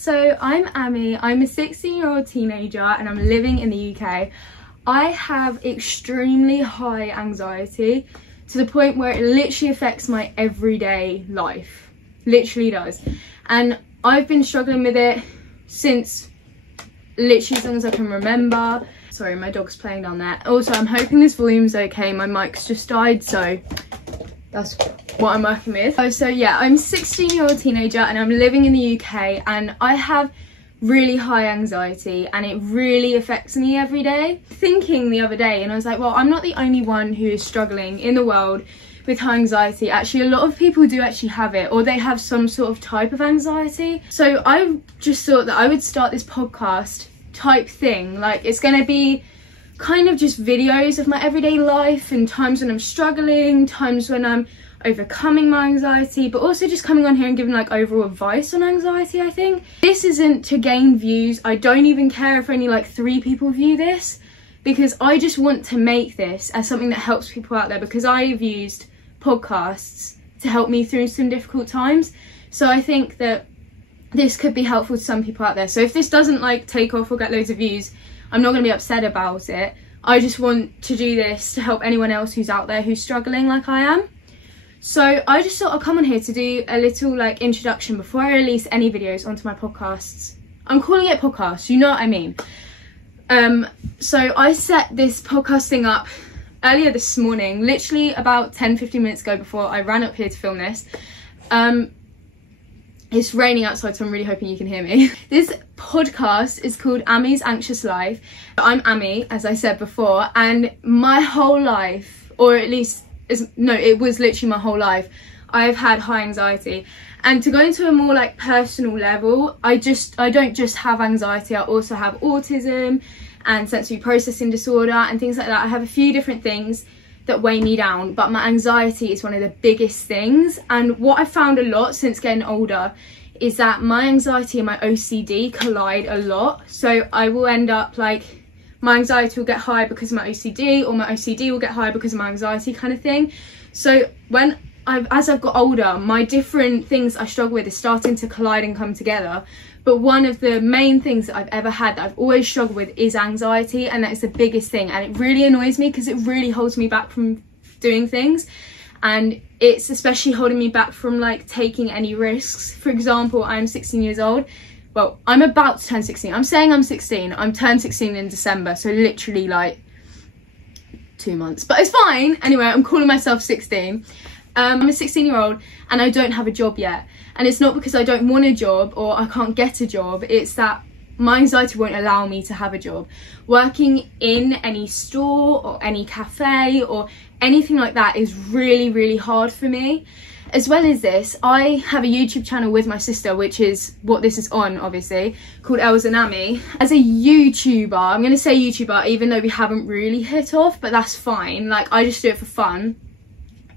So I'm Ami, I'm a 16-year-old teenager and I'm living in the UK. I have extremely high anxiety to the point where it literally affects my everyday life. Literally does. And I've been struggling with it since literally as long as I can remember. Sorry, my dog's playing down there. Also, I'm hoping this volume's okay. My mic's just died, so that's what I'm working with. So yeah, I'm a 16-year-old teenager and I'm living in the UK and I have really high anxiety and it really affects me every day. Thinking the other day, and I was like, well, I'm not the only one who is struggling in the world with high anxiety. Actually, a lot of people do actually have it, or they have some sort of type of anxiety. So I just thought that I would start this podcast type thing. Like, it's gonna be kind of just videos of my everyday life and times when I'm struggling, times when I'm overcoming my anxiety, but also just coming on here and giving like overall advice on anxiety. I think this isn't to gain views. I don't even care if only like 3 people view this, because I just want to make this as something that helps people out there, because I've used podcasts to help me through some difficult times. So I think that this could be helpful to some people out there. So if this doesn't like take off or get loads of views, I'm not going to be upset about it. I just want to do this to help anyone else who's out there who's struggling like I am. So I just thought I'd come on here to do a little like introduction before I release any videos onto my podcasts. I'm calling it podcasts, you know what I mean. So I set this podcast thing up earlier this morning, literally about 10-15 minutes ago, before I ran up here to film this. It's raining outside, so I'm really hoping you can hear me. This podcast is called Ami's Anxious Life. I'm Ami, as I said before, and my whole life, or at least it was literally my whole life, I've had high anxiety. And to go into a more like personal level, I don't just have anxiety, I also have autism and sensory processing disorder and things like that. I have a few different things that weigh me down, but my anxiety is one of the biggest things. And what I found a lot since getting older is that my anxiety and my OCD collide a lot. So I will end up like, my anxiety will get higher because of my OCD, or my OCD will get higher because of my anxiety, kind of thing. So as I've got older, my different things I struggle with is starting to collide and come together. But one of the main things that I've ever had that I've always struggled with is anxiety, and that is the biggest thing. And it really annoys me because it really holds me back from doing things. And it's especially holding me back from like taking any risks. For example, I'm 16 years old. Well, I'm about to turn 16. I'm saying I'm 16. I'm turned 16 in December, so literally like 2 months. But it's fine. Anyway, I'm calling myself 16. I'm a 16-year-old and I don't have a job yet. And it's not because I don't want a job or I can't get a job. It's that my anxiety won't allow me to have a job. Working in any store or any cafe or anything like that is really, really hard for me. As well as this, I have a YouTube channel with my sister, which is what this is on, obviously, called Ells&Ami. As a YouTuber, I'm going to say YouTuber, even though we haven't really hit off, but that's fine. Like, I just do it for fun.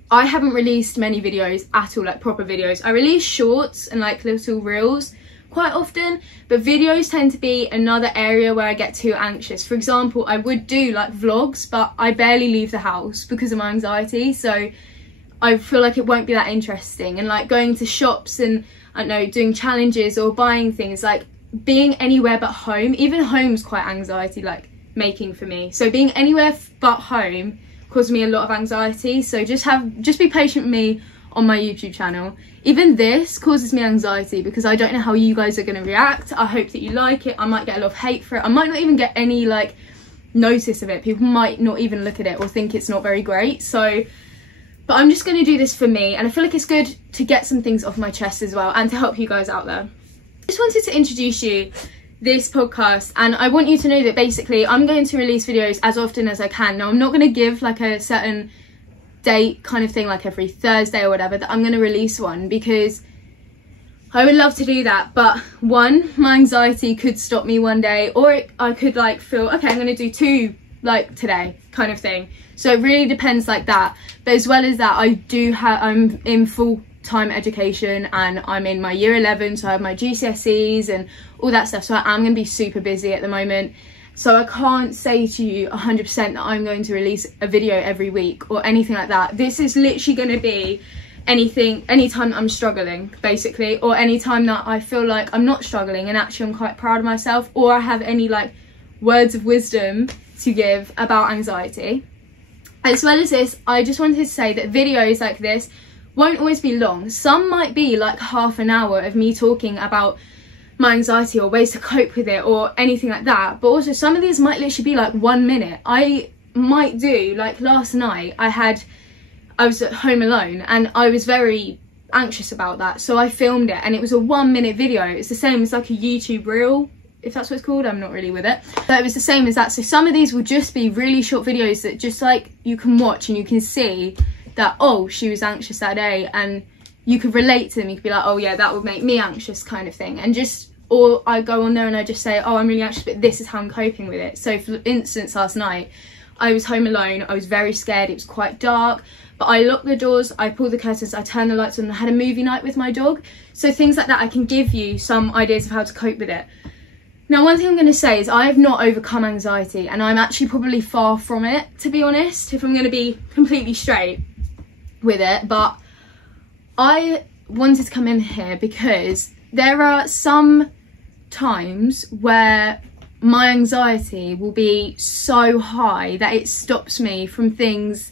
I haven't released many videos at all, like proper videos. I release shorts and like little reels quite often, but videos tend to be another area where I get too anxious. For example, I would do like vlogs, but I barely leave the house because of my anxiety. So I feel like it won't be that interesting. And like going to shops and, I don't know, doing challenges or buying things, like being anywhere but home, even home's quite anxiety like making for me. So being anywhere but home causes me a lot of anxiety. So just be patient with me on my YouTube channel. Even this causes me anxiety because I don't know how you guys are going to react. I hope that you like it. I might get a lot of hate for it. I might not even get any like notice of it. People might not even look at it or think it's not very great. So, but I'm just going to do this for me, and I feel like it's good to get some things off my chest as well and to help you guys out there. I just wanted to introduce you this podcast, and I want you to know that basically I'm going to release videos as often as I can. Now, I'm not going to give like a certain date kind of thing, like every Thursday or whatever, that I'm going to release one, because I would love to do that. But one, my anxiety could stop me one day, or I could like feel, okay, I'm going to do 2 like today kind of thing. So it really depends like that. But as well as that, I'm in full-time education and I'm in my year 11, so I have my GCSEs and all that stuff. So I am going to be super busy at the moment. So I can't say to you 100% that I'm going to release a video every week or anything like that. This is literally going to be anytime I'm struggling basically, or anytime that I feel like I'm not struggling and actually I'm quite proud of myself, or I have any like words of wisdom to give about anxiety. As well as this, I just wanted to say that videos like this won't always be long. Some might be like half an hour of me talking about my anxiety or ways to cope with it or anything like that, but also some of these might literally be like 1 minute. I might do, like last night I was at home alone and I was very anxious about that, so I filmed it and it was a 1 minute video. It's the same as like a YouTube reel, if that's what it's called. I'm not really with it, but it was the same as that. So some of these will just be really short videos that just like you can watch and you can see that, oh, she was anxious that day, and you could relate to them. You could be like, oh yeah, that would make me anxious, kind of thing. And just, or I go on there and I just say, oh, I'm really anxious, but this is how I'm coping with it. So for instance, last night I was home alone, I was very scared, it was quite dark, but I locked the doors, I pulled the curtains, I turned the lights on, I had a movie night with my dog. So things like that, I can give you some ideas of how to cope with it. Now, one thing I'm going to say is I have not overcome anxiety, and I'm actually probably far from it, to be honest, if I'm going to be completely straight with it. But I wanted to come in here because there are some times where my anxiety will be so high that it stops me from things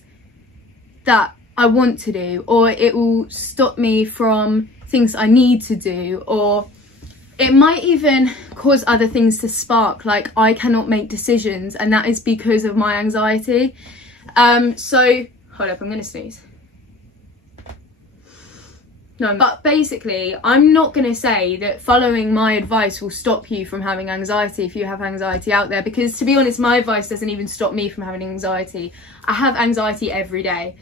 that I want to do, or it will stop me from things I need to do, or it might even cause other things to spark, like I cannot make decisions, and that is because of my anxiety. So hold up, I'm gonna sneeze. No, but basically I'm not going to say that following my advice will stop you from having anxiety if you have anxiety out there, because to be honest, my advice doesn't even stop me from having anxiety. I have anxiety every day,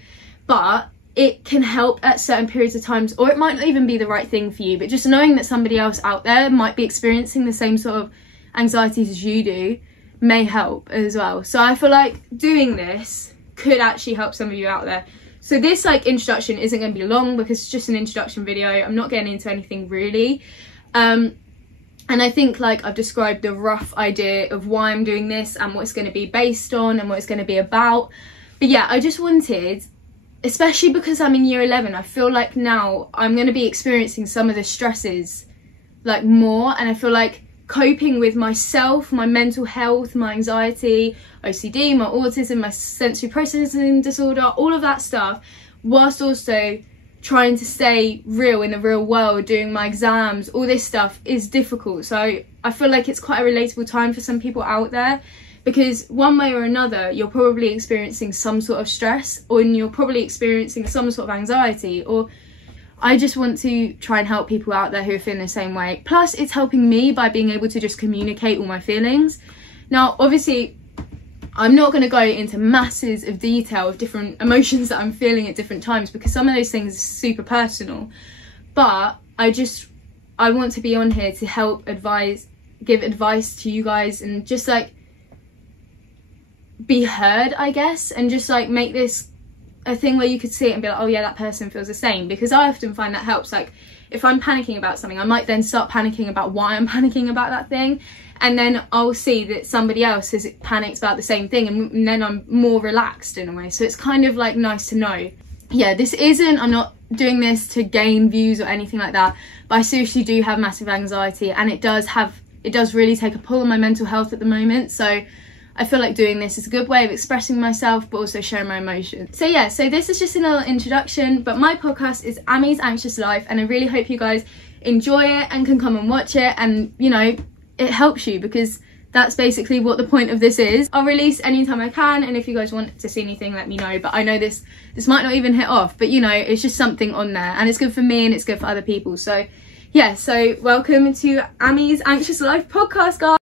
but it can help at certain periods of times, or it might not even be the right thing for you, but just knowing that somebody else out there might be experiencing the same sort of anxieties as you do may help as well. So I feel like doing this could actually help some of you out there. So this like introduction isn't going to be long because it's just an introduction video. I'm not getting into anything really. And I think like I've described the rough idea of why I'm doing this and what it's going to be based on and what it's going to be about. But yeah, I just wanted, especially because I'm in year 11, I feel like now I'm going to be experiencing some of the stresses like more, and I feel like coping with myself, my mental health, my anxiety, OCD, my autism, my sensory processing disorder, all of that stuff, whilst also trying to stay real in the real world, doing my exams, all this stuff is difficult. So I feel like it's quite a relatable time for some people out there, because one way or another you're probably experiencing some sort of stress, or you're probably experiencing some sort of anxiety, or I just want to try and help people out there who are feeling the same way. Plus it's helping me by being able to just communicate all my feelings. Now obviously I'm not going to go into masses of detail of different emotions that I'm feeling at different times, because some of those things are super personal, but I want to be on here to help give advice to you guys, and just like be heard, I guess, and just like make this a thing where you could see it and be like, oh yeah, that person feels the same. Because I often find that helps. Like if I'm panicking about something, I might then start panicking about why I'm panicking about that thing, and then I'll see that somebody else has panicked about the same thing, and then I'm more relaxed in a way. So it's kind of like nice to know. Yeah, I'm not doing this to gain views or anything like that, but I seriously do have massive anxiety, and it does really take a pull on my mental health at the moment. So I feel like doing this is a good way of expressing myself, but also sharing my emotions. So yeah, so this is just a little introduction, but my podcast is Ami's Anxious Life, and I really hope you guys enjoy it and can come and watch it, and you know, it helps you, because that's basically what the point of this is. I'll release anytime I can, and if you guys want to see anything, let me know. But I know this might not even hit off, but you know, it's just something on there, and it's good for me and it's good for other people. So yeah, so welcome to Ami's Anxious Life podcast, guys.